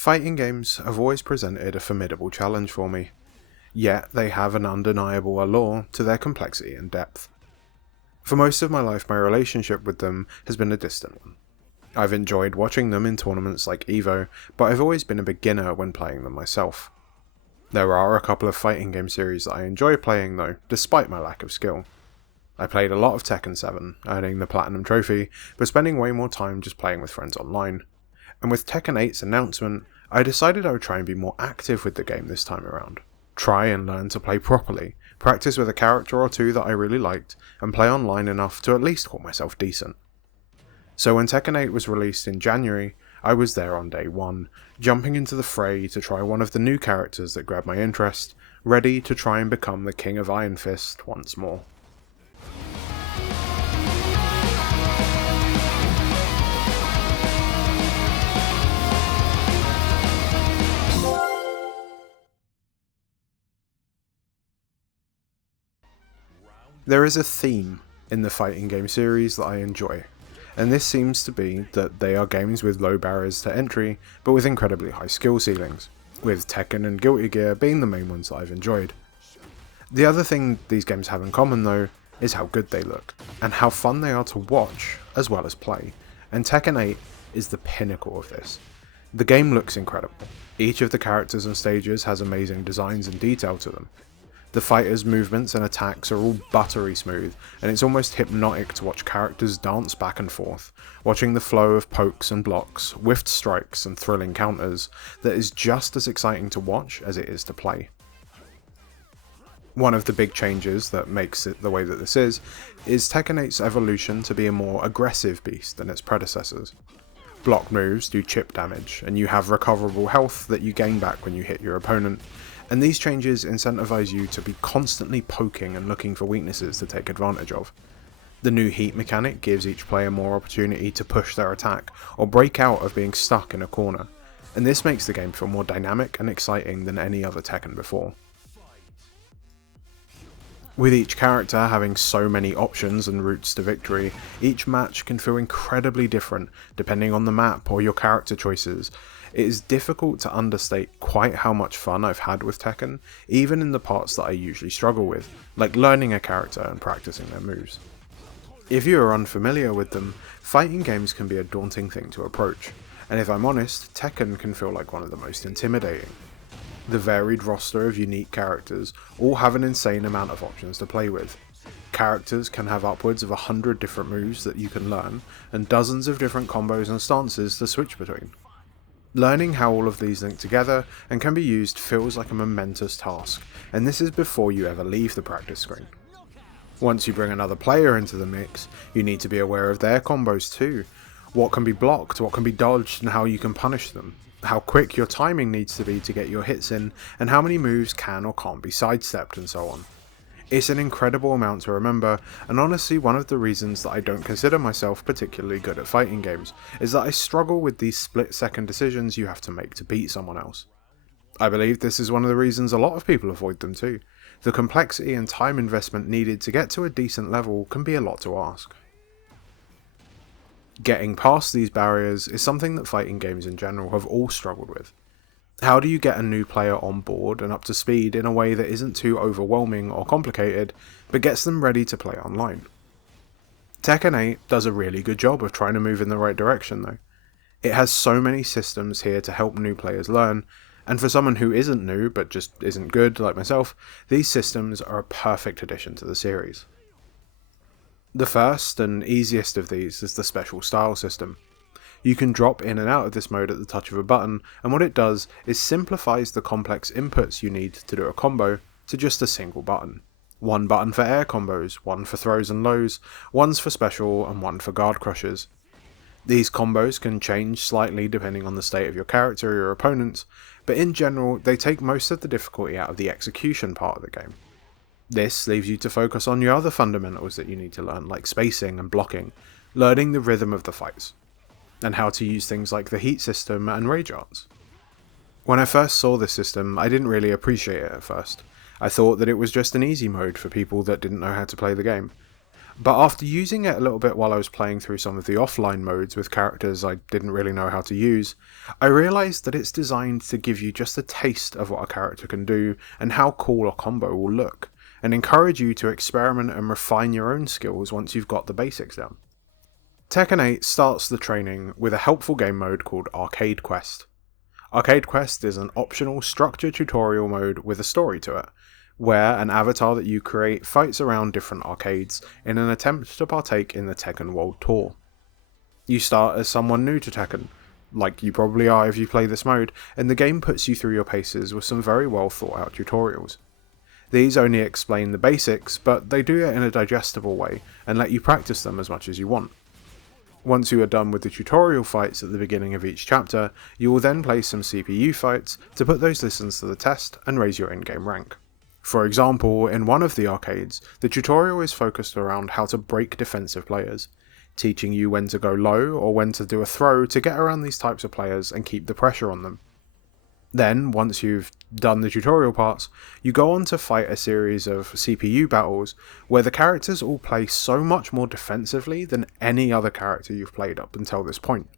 Fighting games have always presented a formidable challenge for me, yet they have an undeniable allure to their complexity and depth. For most of my life, my relationship with them has been a distant one. I've enjoyed watching them in tournaments like EVO, but I've always been a beginner when playing them myself. There are a couple of fighting game series that I enjoy playing though, despite my lack of skill. I played a lot of Tekken 7, earning the Platinum Trophy, but spending way more time just playing with friends online. And with Tekken 8's announcement, I decided I would try and be more active with the game this time around. Try and learn to play properly, practice with a character or two that I really liked, and play online enough to at least call myself decent. So when Tekken 8 was released in January, I was there on day one, jumping into the fray to try one of the new characters that grabbed my interest, ready to try and become the King of Iron Fist once more. There is a theme in the fighting game series that I enjoy, and this seems to be that they are games with low barriers to entry, but with incredibly high skill ceilings, with Tekken and Guilty Gear being the main ones that I've enjoyed. The other thing these games have in common though, is how good they look, and how fun they are to watch as well as play, and Tekken 8 is the pinnacle of this. The game looks incredible. Each of the characters and stages has amazing designs and detail to them. The fighters' movements and attacks are all buttery smooth, and it's almost hypnotic to watch characters dance back and forth, watching the flow of pokes and blocks, whiffed strikes and thrilling counters that is just as exciting to watch as it is to play. One of the big changes that makes it the way that this is Tekken 8's evolution to be a more aggressive beast than its predecessors. Block moves do chip damage, and you have recoverable health that you gain back when you hit your opponent, and these changes incentivize you to be constantly poking and looking for weaknesses to take advantage of. The new heat mechanic gives each player more opportunity to push their attack or break out of being stuck in a corner, and this makes the game feel more dynamic and exciting than any other Tekken before. With each character having so many options and routes to victory, each match can feel incredibly different depending on the map or your character choices. It is difficult to understate quite how much fun I've had with Tekken, even in the parts that I usually struggle with, like learning a character and practicing their moves. If you are unfamiliar with them, fighting games can be a daunting thing to approach, and if I'm honest, Tekken can feel like one of the most intimidating. The varied roster of unique characters all have an insane amount of options to play with. Characters can have upwards of 100 different moves that you can learn, and dozens of different combos and stances to switch between. Learning how all of these link together and can be used feels like a momentous task, and this is before you ever leave the practice screen. Once you bring another player into the mix, you need to be aware of their combos too. What can be blocked, what can be dodged, and how you can punish them. How quick your timing needs to be to get your hits in, and how many moves can or can't be sidestepped, and so on. It's an incredible amount to remember, and honestly one of the reasons that I don't consider myself particularly good at fighting games is that I struggle with these split-second decisions you have to make to beat someone else. I believe this is one of the reasons a lot of people avoid them too. The complexity and time investment needed to get to a decent level can be a lot to ask. Getting past these barriers is something that fighting games in general have all struggled with. How do you get a new player on board and up to speed in a way that isn't too overwhelming or complicated, but gets them ready to play online? Tekken 8 does a really good job of trying to move in the right direction though. It has so many systems here to help new players learn, and for someone who isn't new but just isn't good like myself, these systems are a perfect addition to the series. The first and easiest of these is the special style system. You can drop in and out of this mode at the touch of a button, and what it does is simplifies the complex inputs you need to do a combo to just a single button. One button for air combos, one for throws and lows, one's for special, and one for guard crushers. These combos can change slightly depending on the state of your character or your opponents, but in general they take most of the difficulty out of the execution part of the game. This leaves you to focus on your other fundamentals that you need to learn, like spacing and blocking, learning the rhythm of the fights, and how to use things like the heat system and rage arts. When I first saw this system, I didn't really appreciate it at first. I thought that it was just an easy mode for people that didn't know how to play the game. But after using it a little bit while I was playing through some of the offline modes with characters I didn't really know how to use, I realised that it's designed to give you just a taste of what a character can do and how cool a combo will look, and encourage you to experiment and refine your own skills once you've got the basics down. Tekken 8 starts the training with a helpful game mode called Arcade Quest. Arcade Quest is an optional structured tutorial mode with a story to it, where an avatar that you create fights around different arcades in an attempt to partake in the Tekken World Tour. You start as someone new to Tekken, like you probably are if you play this mode, and the game puts you through your paces with some very well thought out tutorials. These only explain the basics, but they do it in a digestible way and let you practice them as much as you want. Once you are done with the tutorial fights at the beginning of each chapter, you will then play some CPU fights to put those lessons to the test and raise your in-game rank. For example, in one of the arcades, the tutorial is focused around how to break defensive players, teaching you when to go low or when to do a throw to get around these types of players and keep the pressure on them. Then, once you've done the tutorial parts, you go on to fight a series of CPU battles where the characters all play so much more defensively than any other character you've played up until this point.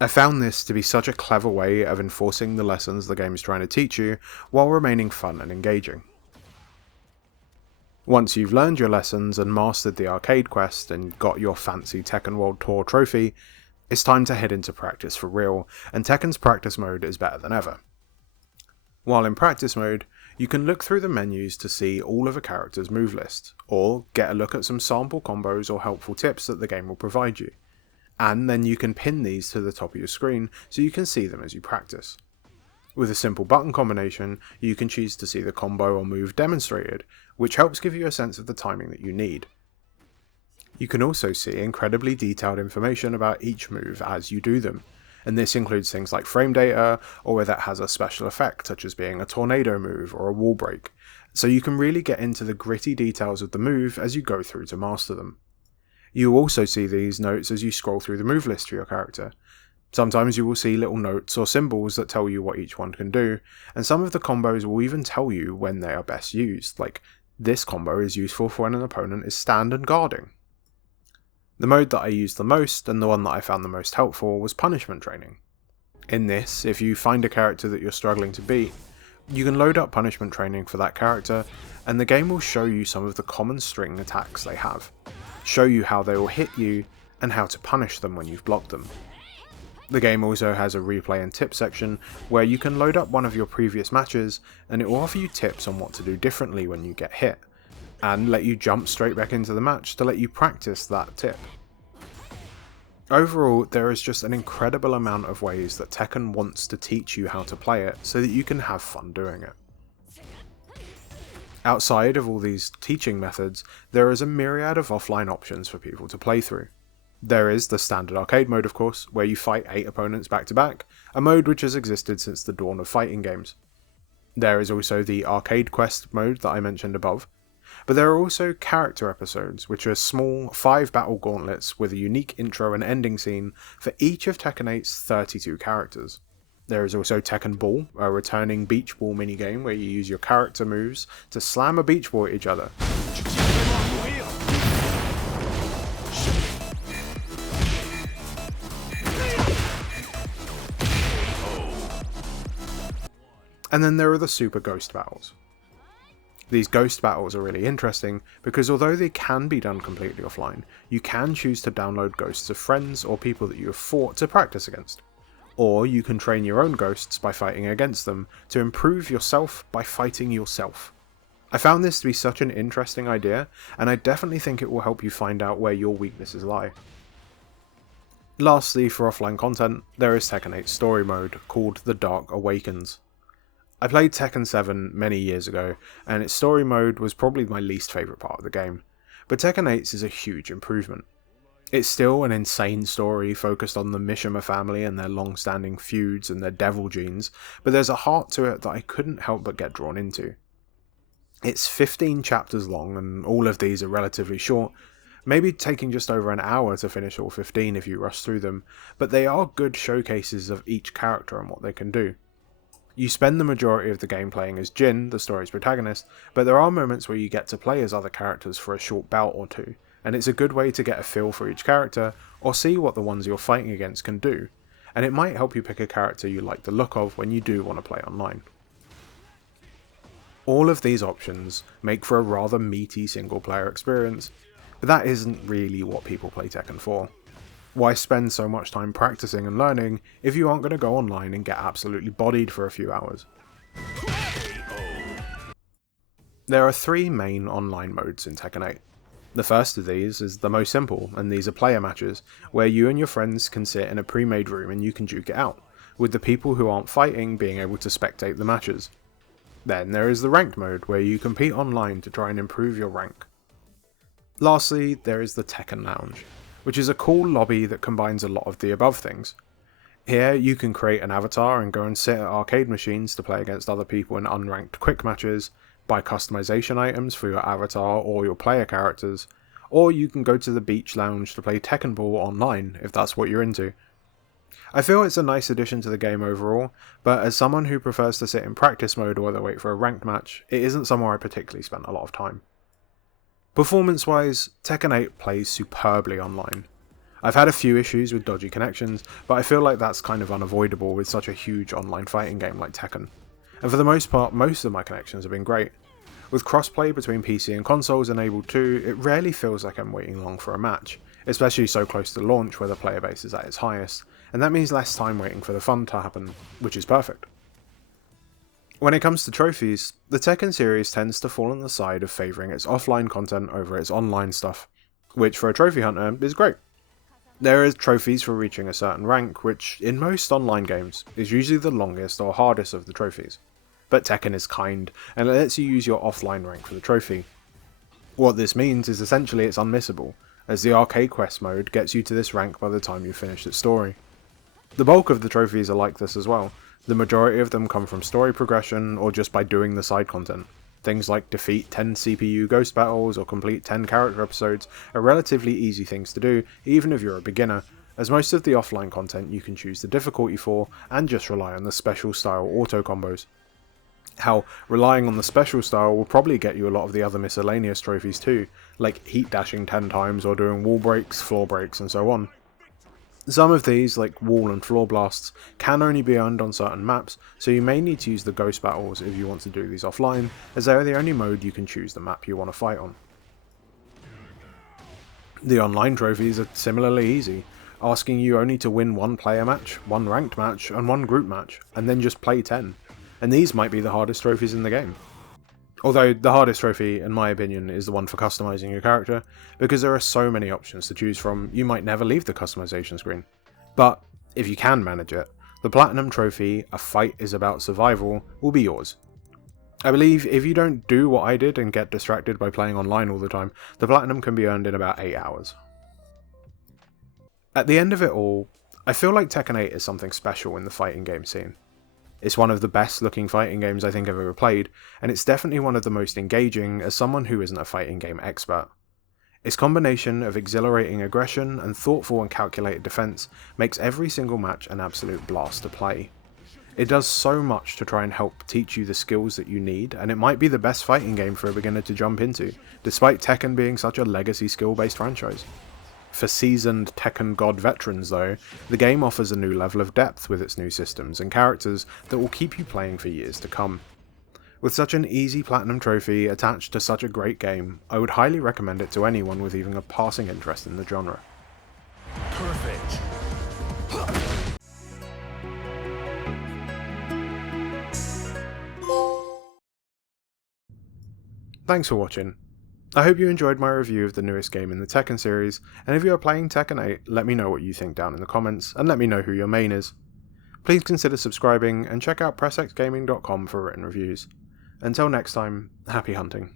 I found this to be such a clever way of enforcing the lessons the game is trying to teach you while remaining fun and engaging. Once you've learned your lessons and mastered the arcade quest and got your fancy Tekken World Tour trophy, it's time to head into practice for real, and Tekken's practice mode is better than ever. While in practice mode, you can look through the menus to see all of a character's move list, or get a look at some sample combos or helpful tips that the game will provide you. And then you can pin these to the top of your screen so you can see them as you practice. With a simple button combination, you can choose to see the combo or move demonstrated, which helps give you a sense of the timing that you need. You can also see incredibly detailed information about each move as you do them, and this includes things like frame data, or whether it has a special effect such as being a tornado move or a wall break, so you can really get into the gritty details of the move as you go through to master them. You will also see these notes as you scroll through the move list for your character. Sometimes you will see little notes or symbols that tell you what each one can do, and some of the combos will even tell you when they are best used, like this combo is useful for when an opponent is stand and guarding. The mode that I used the most, and the one that I found the most helpful, was punishment training. In this, if you find a character that you're struggling to beat, you can load up punishment training for that character, and the game will show you some of the common string attacks they have, show you how they will hit you, and how to punish them when you've blocked them. The game also has a replay and tip section where you can load up one of your previous matches, and it will offer you tips on what to do differently when you get hit, and let you jump straight back into the match to let you practice that tip. Overall, there is just an incredible amount of ways that Tekken wants to teach you how to play it so that you can have fun doing it. Outside of all these teaching methods, there is a myriad of offline options for people to play through. There is the standard arcade mode, of course, where you fight 8 opponents back to back, a mode which has existed since the dawn of fighting games. There is also the arcade quest mode that I mentioned above, but there are also character episodes, which are small 5 battle gauntlets with a unique intro and ending scene for each of Tekken 8's 32 characters. There is also Tekken Ball, a returning beach ball minigame where you use your character moves to slam a beach ball at each other. And then there are the Super Ghost battles. These ghost battles are really interesting because although they can be done completely offline, you can choose to download ghosts of friends or people that you have fought to practice against. Or you can train your own ghosts by fighting against them to improve yourself by fighting yourself. I found this to be such an interesting idea, and I definitely think it will help you find out where your weaknesses lie. Lastly, for offline content, there is Tekken 8's story mode called The Dark Awakens. I played Tekken 7 many years ago, and its story mode was probably my least favourite part of the game, but Tekken 8's is a huge improvement. It's still an insane story focused on the Mishima family and their long-standing feuds and their devil genes, but there's a heart to it that I couldn't help but get drawn into. It's 15 chapters long, and all of these are relatively short, maybe taking just over an hour to finish all 15 if you rush through them, but they are good showcases of each character and what they can do. You spend the majority of the game playing as Jin, the story's protagonist, but there are moments where you get to play as other characters for a short bout or two, and it's a good way to get a feel for each character or see what the ones you're fighting against can do, and it might help you pick a character you like the look of when you do want to play online. All of these options make for a rather meaty single player experience, but that isn't really what people play Tekken for. Why spend so much time practicing and learning if you aren't going to go online and get absolutely bodied for a few hours? There are 3 main online modes in Tekken 8. The first of these is the most simple, and these are player matches, where you and your friends can sit in a pre-made room and you can duke it out, with the people who aren't fighting being able to spectate the matches. Then there is the ranked mode, where you compete online to try and improve your rank. Lastly, there is the Tekken Lounge, which is a cool lobby that combines a lot of the above things. Here you can create an avatar and go and sit at arcade machines to play against other people in unranked quick matches, buy customization items for your avatar or your player characters, or you can go to the beach lounge to play Tekken Ball online if that's what you're into. I feel it's a nice addition to the game overall, but as someone who prefers to sit in practice mode while they wait for a ranked match, it isn't somewhere I particularly spent a lot of time. Performance wise, Tekken 8 plays superbly online. I've had a few issues with dodgy connections, but I feel like that's kind of unavoidable with such a huge online fighting game like Tekken. And for the most part, most of my connections have been great. With crossplay between PC and consoles enabled too, it rarely feels like I'm waiting long for a match, especially so close to launch where the player base is at its highest, and that means less time waiting for the fun to happen, which is perfect. When it comes to trophies, the Tekken series tends to fall on the side of favouring its offline content over its online stuff, which for a trophy hunter is great. There are trophies for reaching a certain rank, which in most online games is usually the longest or hardest of the trophies. But Tekken is kind, and it lets you use your offline rank for the trophy. What this means is essentially it's unmissable, as the arcade quest mode gets you to this rank by the time you finish its story. The bulk of the trophies are like this as well. The majority of them come from story progression or just by doing the side content. Things like defeat 10 CPU ghost battles or complete 10 character episodes are relatively easy things to do, even if you're a beginner, as most of the offline content you can choose the difficulty for and just rely on the special style auto combos. How relying on the special style will probably get you a lot of the other miscellaneous trophies too, like heat dashing 10 times or doing wall breaks, floor breaks and so on. Some of these, like wall and floor blasts, can only be earned on certain maps, so you may need to use the ghost battles if you want to do these offline, as they are the only mode you can choose the map you want to fight on. The online trophies are similarly easy, asking you only to win one player match, one ranked match, and one group match, and then just play 10. And these might be the hardest trophies in the game. Although the hardest trophy, in my opinion, is the one for customizing your character, because there are so many options to choose from, you might never leave the customization screen. But if you can manage it, the Platinum Trophy, A Fight is About Survival, will be yours. I believe if you don't do what I did and get distracted by playing online all the time, the Platinum can be earned in about 8 hours. At the end of it all, I feel like Tekken 8 is something special in the fighting game scene. It's one of the best looking fighting games I think I've ever played, and it's definitely one of the most engaging as someone who isn't a fighting game expert. Its combination of exhilarating aggression and thoughtful and calculated defense makes every single match an absolute blast to play. It does so much to try and help teach you the skills that you need, and it might be the best fighting game for a beginner to jump into, despite Tekken being such a legacy skill-based franchise. For seasoned Tekken God veterans though, the game offers a new level of depth with its new systems and characters that will keep you playing for years to come. With such an easy Platinum Trophy attached to such a great game, I would highly recommend it to anyone with even a passing interest in the genre. Perfect. Thanks for watching. I hope you enjoyed my review of the newest game in the Tekken series, and if you are playing Tekken 8, let me know what you think down in the comments, and let me know who your main is. Please consider subscribing, and check out PressXGaming.com for written reviews. Until next time, happy hunting.